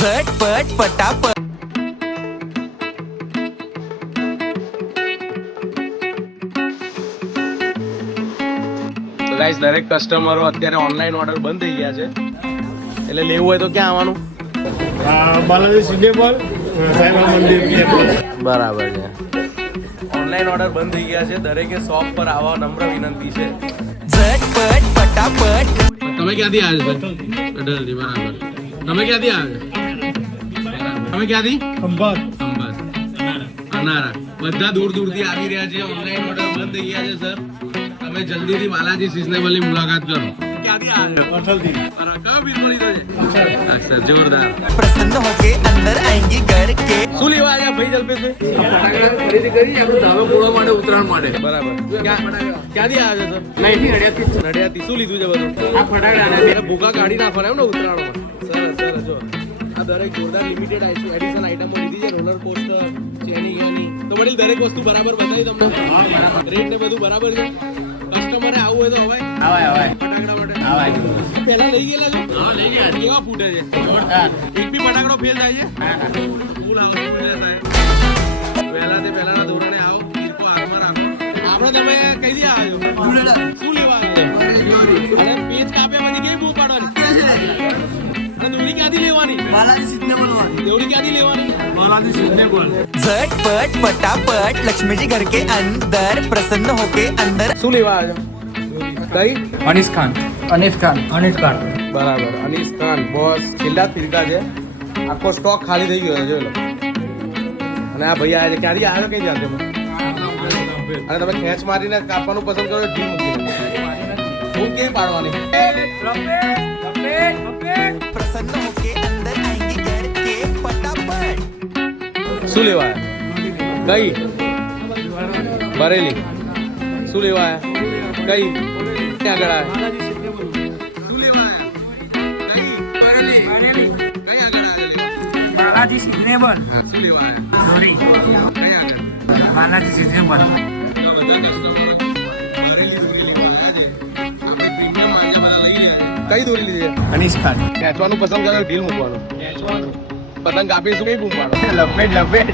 झटपट पटापट તો ગાઈસ દરેક કસ્ટમરો અત્યારે ઓનલાઈન ઓર્ડર બંધ થઈ ગયા છે એટલે લેવું હોય તો ક્યાં આવવાનું? બાલાજી સિનેમોલ સાઈબાબા મંદિર બરાબર છે. ઓનલાઈન ઓર્ડર બંધ થઈ ગયા છે. દરેકે શોપ પર આવવા નમ્ર વિનંતી છે. झटपट पटापट તમે ક્યાંથી આવ્યા છો? અઢળથી. બરાબર. તમે ક્યાંથી આવ્યા? તમે ક્યાંથી? ખંભાત અનારા. બધા દૂર દૂરથી આવી રહ્યા છે. ઓનલાઈન ઓર્ડર બંધ થઈ ગયા છે સર. તમે જલ્દીથી બાલાજી સિઝનેબલ ની મુલાકાત કરો. ક્યાંથી આવ્યા છો? અઠલથી. કયો પીસ મળી ગયો છે? હા સર, જોરદાર. प्रसन्न होके अंदर आएंगे घर के શું લેવા આવ્યા ભાઈ જલ્પેશભાઈ? ખરીદી કરી આપણે ધાબા પૂરવા માટે ઉત્તરાયણ માટે બરાબર. ક્યાંથી આવ્યા છો સર? નડિયાદથી નડિયાદથી. શું લીધું છે બધું? આ ફટાકડા એટલે ભૂકા કાઢી નાખવાના એમ ને ઉત્તરાયણમાં. સરસ સરસ. જો આ દરેક જોરદાર લિમિટેડ એડિશન આઇટમો લીધી છે. રોલર કોસ્ટર, ચેની યાની. તો વડીલ દરેક વસ્તુ બરાબર બતાવી તમને? રેટ ને બધું બરાબર છે? કસ્ટમરે આવવું હોય તો હવાય ફટાકડા માટે પહેલા લઈ ગયેલા છો? લઈ ગયા કેવા ફૂટે છે? એક બી ફટાકડો ફેલ થાય છે? ફૂલ આવે છે, ફૂલ થાય. પહેલા તે પહેલાના ધોરણે આવો, તીરકો હાથમાં રાખો. આપણે તમે કઈ દી આવ્યો? શું લેવા આવ્યો? અને પેજ કાપ્યા પછી કેવી બૂમ પાડવાની? અને દોરી ક્યાંથી લેવાની? દોરી ક્યાંથી લેવાની? બાલાજી સિનેમોલ झटपट पटापट लक्ष्मी जी घर के अंदर प्रसन्न होके अंदर શું લેવા આવ્યો? કઈ? અનીસ ખાન બરાબર. અનીસ ખાન બોસ છેલ્લા જ ફિરકા છે. આખો સ્ટોક ખાલી થઈ ગયો છે જોઈ લો. અને આ ભાઈ આવ્યા છે. ક્યાંથી આવ્યો? કઈ જાતે? અને તમે ખેંચ મારીને કાપવાનું પસંદ કરો ઢીલ મૂકીને બૂમ કેવી પાડવાની? प्रसन्न होके अंदर आएंगे घर के पटापट શું લેવા આવ્યા? કઈ? બરેલી. શું લેવા આવ્યા? કઈ? ક્યાં આગળ આવ્યા? શું લેવા આવ્યા? કઈ? બરેલી. કઈ આગળ આવ્યા? બાલાજી સિઝનેબલ હા, શું લેવા આવ્યા? દોરી કઈ આગળ? બાલાજી સિઝનેબલ બધા કસ્ટમરો બરેલી દોરી લેવા આવ્યા છે. આપણે પ્રીમિયમ આજે બધા લઈ રહ્યા છે. કઈ દોરી લીધી છે? અનીસ ખાન ખેંચવાનું પસંદ કરો ઢીલ મૂકવાનું? પતંગ કાપીશું કઈ બૂમ પાડો? લપેટ